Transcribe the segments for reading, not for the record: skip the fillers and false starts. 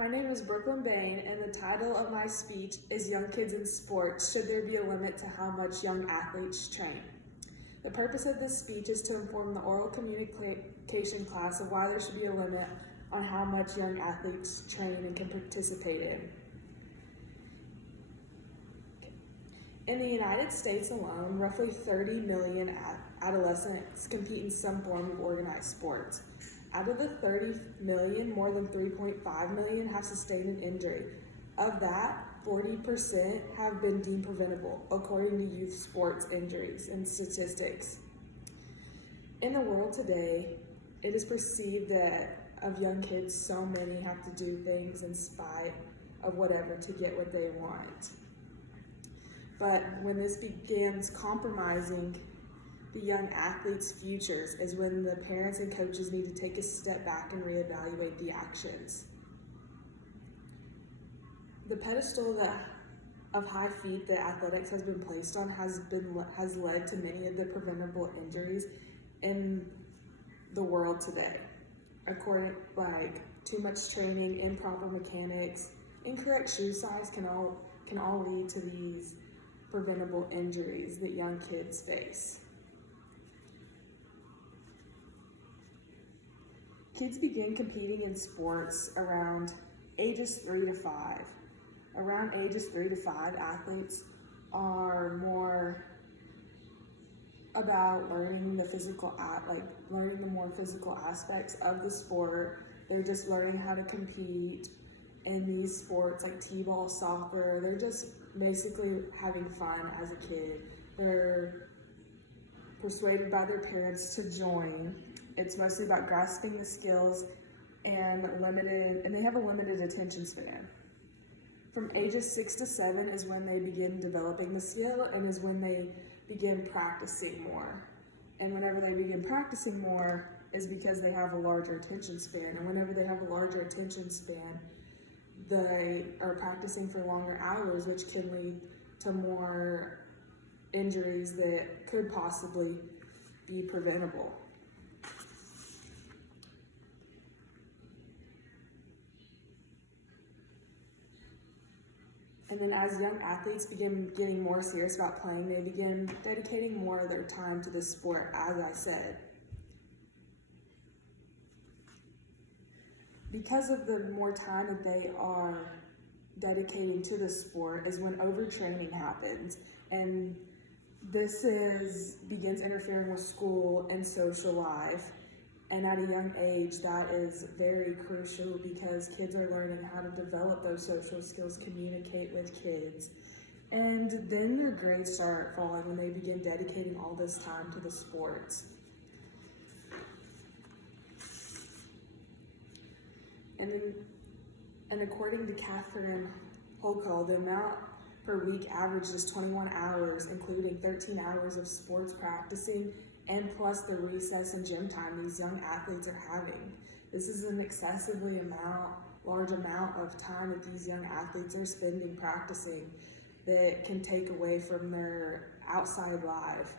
My name is Brooklyn Bain, and the title of my speech is Young Kids in Sports, Should There Be a Limit to How Much Young Athletes Train? The purpose of this speech is to inform the oral communication class of why there should be a limit on how much young athletes train and can participate in. In the United States alone, roughly 30 million adolescents compete in some form of organized sports. Out of the 30 million, more than 3.5 million have sustained an injury. Of that, 40% have been deemed preventable, according to youth sports injuries and statistics. In the world today, it is perceived that of young kids, so many have to do things in spite of whatever to get what they want. But when this begins compromising the young athletes' futures is when the parents and coaches need to take a step back and reevaluate the actions. The pedestal of high feet that athletics has been placed on has led to many of the preventable injuries in the world today. Too much training, improper mechanics, incorrect shoe size can all lead to these preventable injuries that young kids face. Kids begin competing in sports around ages 3 to 5. Around ages 3 to 5, athletes are more about learning the more physical aspects of the sport. They're just learning how to compete in these sports like t-ball, soccer. They're just basically having fun as a kid. They're persuaded by their parents to join. It's mostly about grasping the skills and they have a limited attention span. From ages 6 to 7 is when they begin developing the skill and is when they begin practicing more. And whenever they begin practicing more is because they have a larger attention span. And whenever they have a larger attention span, they are practicing for longer hours, which can lead to more injuries that could possibly be preventable. And then as young athletes begin getting more serious about playing, they begin dedicating more of their time to the sport, as I said. Because of the more time that they are dedicating to the sport is when overtraining happens. And this begins interfering with school and social life. And at a young age, that is very crucial because kids are learning how to develop those social skills, communicate with kids. And then their grades start falling when they begin dedicating all this time to the sports. And according to Catherine Holcall, the amount per week average is 21 hours, including 13 hours of sports practicing and plus the recess and gym time these young athletes are having. This is an excessively large amount of time that these young athletes are spending practicing that can take away from their outside life.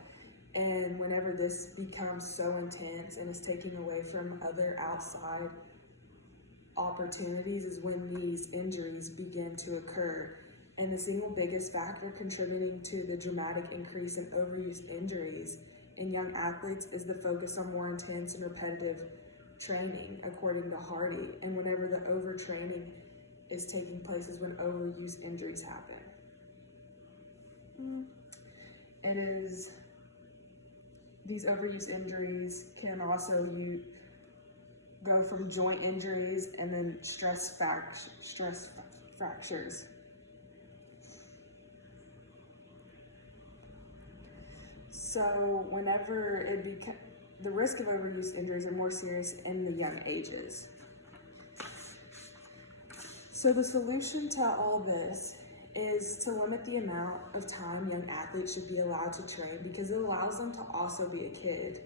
And whenever this becomes so intense and is taking away from other outside opportunities is when these injuries begin to occur. And the single biggest factor contributing to the dramatic increase in overuse injuries in young athletes is the focus on more intense and repetitive training, according to Hardy. And whenever the overtraining is taking place is when overuse injuries happen. These overuse injuries can also go from joint injuries and then stress fractures. So whenever the risk of overuse injuries are more serious in the young ages. So the solution to all this is to limit the amount of time young athletes should be allowed to train because it allows them to also be a kid.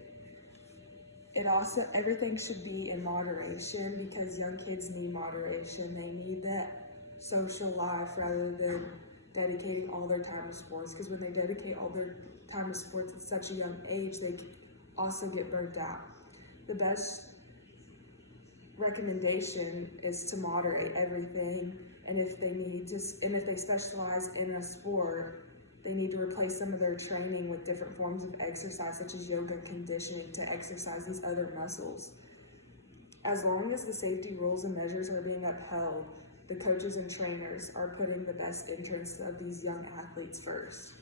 Everything should be in moderation because young kids need moderation. They need that social life rather than dedicating all their time to sports, because when they dedicate all their time to sports at such a young age, they also get burnt out. The best recommendation is to moderate everything, and if they specialize in a sport, they need to replace some of their training with different forms of exercise, such as yoga and conditioning, to exercise these other muscles. As long as the safety rules and measures are being upheld, the coaches and trainers are putting the best interests of these young athletes first.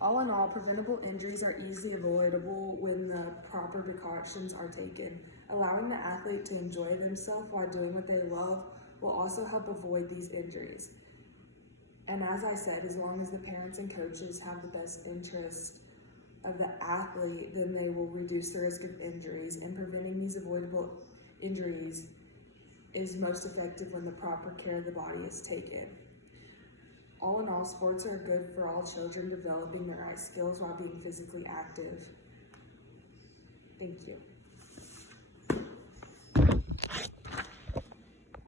All in all, preventable injuries are easily avoidable when the proper precautions are taken. Allowing the athlete to enjoy themselves while doing what they love will also help avoid these injuries. And as I said, as long as the parents and coaches have the best interest of the athlete, then they will reduce the risk of injuries, and preventing these avoidable injuries is most effective when the proper care of the body is taken. All in all, sports are good for all children, developing the right skills while being physically active. Thank you.